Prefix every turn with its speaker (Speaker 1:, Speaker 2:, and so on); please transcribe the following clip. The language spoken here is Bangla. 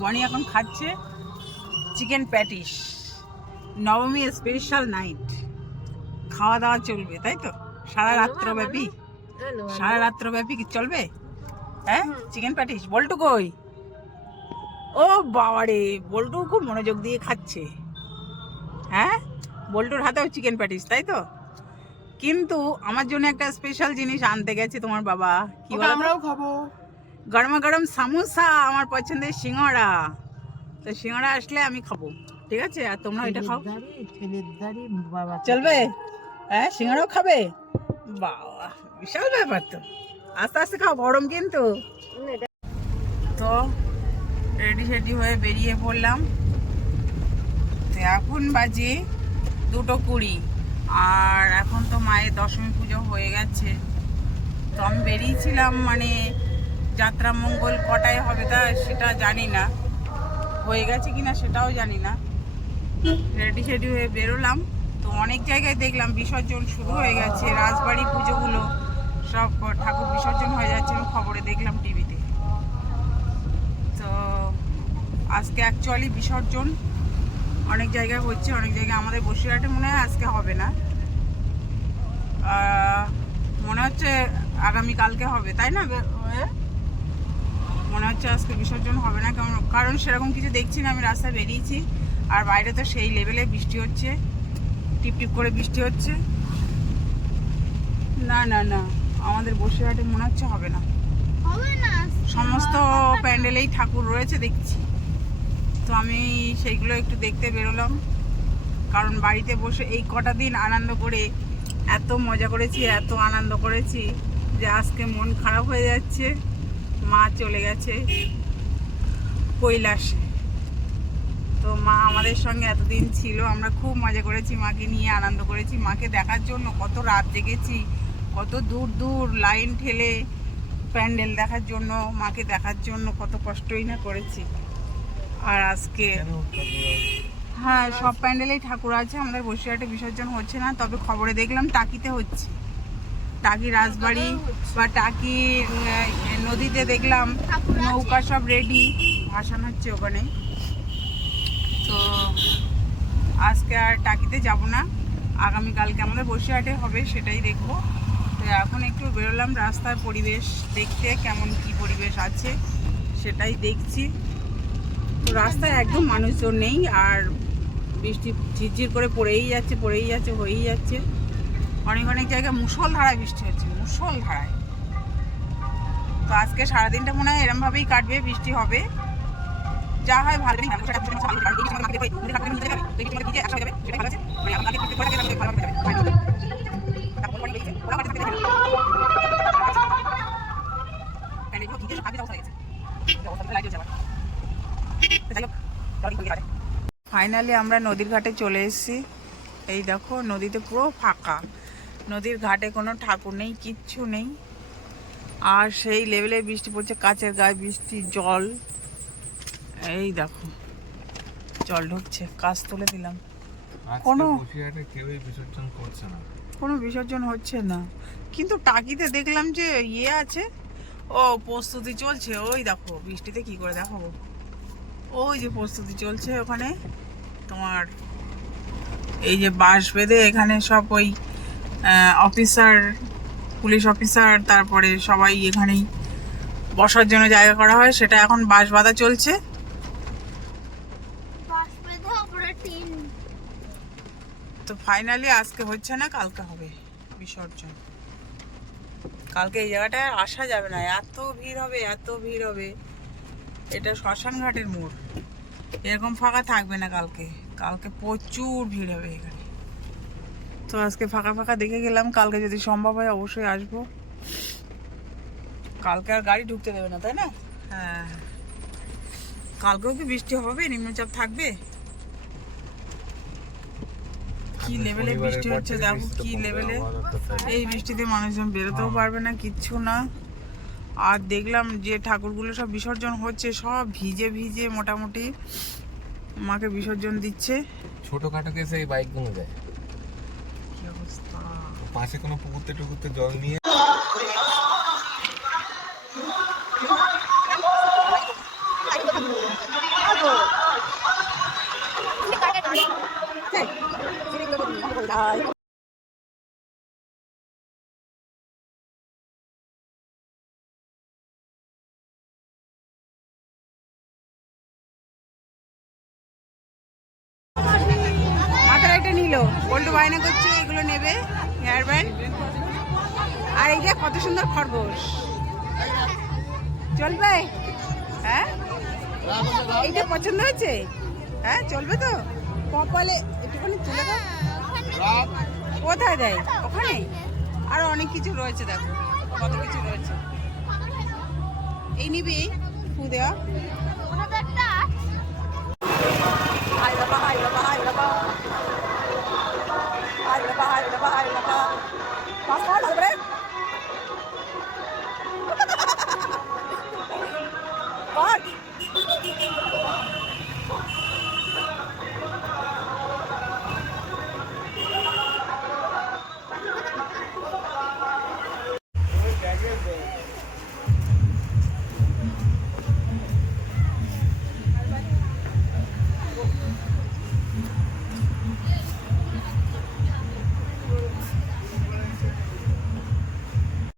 Speaker 1: বনি এখন খাচ্ছে চিকেন প্যাটিস। নবমী স্পেশাল নাইট খাওয়া দাওয়া চলবে তাই তো? সারা রাত্র ব্যাপী সারা রাত্র ব্যাপী কি চলবে? হ্যাঁ চিকেন প্যাটিস। বল্টু কই? ও বাবারে বল্টু খুব মনোযোগ দিয়ে খাচ্ছে। হ্যাঁ বল্টুর হাতেও চিকেন প্যাটিস তাই তো? কিন্তু আমার জন্য একটা স্পেশাল জিনিস আনতে গেছে তোমার বাবা। কি
Speaker 2: আমরাও খাব।
Speaker 1: গরমা গরম সামোসা আমার পছন্দের সিঙ্গড়া তো সিঙ্গড়া আসলে আমি খাব ঠিক আছে? আর তোমরা এটা খাও।
Speaker 2: বাবা।
Speaker 1: চলবে? হ্যাঁ সিঙ্গড়াও খাবে? বাবা বিশাল ব্যাপার তো। আস্তে আস্তে খাও গরম কিন্তু। তো রেডি সেডি হয়ে বেরিয়ে পড়লাম। তো এখন বাজে দুটো কুড়ি। আর এখন তো মায়ের দশমী পুজো হয়ে গেছে। তো আমি বেরিয়েছিলাম মানে যাত্রা মঙ্গল কটায় হবে তা সেটা জানি না। হয়ে গেছে কিনা সেটাও জানি না। রেডি সেডি হয়ে বেরোলাম। তো অনেক জায়গায় দেখলাম বিসর্জন শুরু হয়ে গেছে, রাজবাড়ি পুজোগুলো সব ঠাকুর বিসর্জন হয়ে যাচ্ছে আমি খবরে দেখলাম টিভিতে। তো আজকে অ্যাকচুয়ালি বিসর্জন অনেক জায়গায় হচ্ছে অনেক জায়গায় আমাদের বসিরহাটে মনে হয় আজকে হবে না। মনে হচ্ছে আগামী কালকে হবে তাই না? মনে হচ্ছে আজকে বিসর্জন হবে না কারণ কারণ সেরকম কিছু দেখছি না আমি রাস্তায় বেরিয়েছি আর বাইরে তো সেই লেভেলে বৃষ্টি হচ্ছে টিপ টিপ করে বৃষ্টি হচ্ছে। না না না আমাদের বসিরহাটে মনে হচ্ছে হবে না। সমস্ত প্যান্ডেলেই ঠাকুর রয়েছে দেখছি। তো আমি সেইগুলো একটু দেখতে বেরোলাম। কারণ বাড়িতে বসে এই কটা দিন আনন্দ করে এত মজা করেছি, এত আনন্দ করেছি যে আজকে মন খারাপ হয়ে যাচ্ছে। মা চলে গেছে কৈলাসে। তো মা আমাদের সঙ্গে এতদিন ছিল, আমরা খুব মজা করেছি, মাকে নিয়ে আনন্দ করেছি। মাকে দেখার জন্য কত রাত জেগেছি, কত দূর দূর লাইন ঠেলে প্যান্ডেল দেখার জন্য, মাকে দেখার জন্য কত কষ্টই না করেছি। আর আজকে হ্যাঁ সব প্যান্ডেলেই ঠাকুর আছে, আমাদের বসিরহাটে বিসর্জন হচ্ছে না, তবে খবরে দেখলাম টাকিতে হচ্ছে। টাকি রাজবাড়ি বা টাকি নদীতে দেখলাম নৌকা সব রেডি ভাসান হচ্ছে ওখানে। তো আজকে আর টাকিতে যাব না, আগামীকালকে আমাদের বসিরহাটে হবে, সেটাই দেখব। তো এখন একটু বেরোলাম, রাস্তার পরিবেশ দেখতে, কেমন কি পরিবেশ আছে, সেটাই দেখছি। রাস্তায় একদম মানুষজন নেই আর বৃষ্টি ঝিরঝির করে পড়েই যাচ্ছে পড়েই যাচ্ছে, হয়েই যাচ্ছে। অনেক অনেক জায়গায় মুসল ধারায় বৃষ্টি হচ্ছে মুসল ধারায় তো আজকে সারাদিনটা মনে হয় এরমভাবেই কাটবে, বৃষ্টি হবে। যা হয় ভালো ফাইনালি আমরা নদীর ঘাটে চলে এসেছি। এই দেখো নদীতে পুরো ফাঁকা। নদীর ঘাটে কোনো ঠাকুর নেই কিচ্ছু নেই। আর সেই লেভেলে বৃষ্টি পড়ছে কাছের গায়ে বৃষ্টি জল। এই দেখো জল ঢুকছে কাজ তুলে দিলাম। কোনো-
Speaker 3: বিসর্জন করছে না।
Speaker 1: কোনো বিসর্জন হচ্ছে না। কিন্তু টাকিতে দেখলাম যে ইয়ে আছে। ও প্রস্তুতি চলছে। ওই দেখো বৃষ্টিতে কি করে দেখাবো? ওই যে প্রস্তুতি চলছে ওখানে। তোমার এই যে বাঁশ বেঁধে এখানে সব ওই অফিসার পুলিশ অফিসার তারপরে সবাই এখানেই বসার জন্য জায়গা করা হয়। সেটা এখন বাঁশ বাঁধা চলছে তো ফাইনালি আজকে হচ্ছে না কালকে হবে বিসর্জন। কালকে এই জায়গাটায় আসা যাবে না। এত ভিড় হবে এত ভিড় হবে। এটা শ্মশান ঘাটের মোড়। এরকম ফাঁকা থাকবে না কালকে। কালকে প্রচুর ভিড় হবে এখানে। তো আজকে ফাঁকা ফাঁকা দেখে গেলাম। কালকে যদি সম্ভব হয় অবশ্যই আসব। কালকে আর গাড়ি ঢুকতে দেবে না তাই না? হ্যাঁ। কালকেও কি বৃষ্টি হবে? নিম্নচাপ থাকবে? কি লেভেলে বৃষ্টি হচ্ছে দেখো কি লেভেলে এই বৃষ্টিতে মানুষজন বেরোতেও পারবে না কিচ্ছু না। আর দেখলাম যে ঠাকুরগুলো সব বিসর্জন হচ্ছে সব ভিজে ভিজে মোটামুটি মাকে বিসর্জন দিচ্ছে।
Speaker 3: ছোটখাটো কেসে এই বাইকগুলো যায়।
Speaker 1: কি অবস্থা?
Speaker 3: পাশে কোনো পুকুরতে টুকুরতে জল নিয়ে
Speaker 1: নিল বল্টু বায়না করছে, এগুলো নেবে হেয়ার ব্যান্ড আর এইটা কত সুন্দর খরগোশ। চলবে? হ্যাঁ? এইটা পছন্দ হয়েছে? হ্যাঁ চলবে তো? কপালে একটুখানি দাও। কোথায় দেয়? ওখানে? আরও অনেক কিছু রয়েছে, দেখো। কত কিছু রয়েছে। এই নিবি, ফু দেওয়া।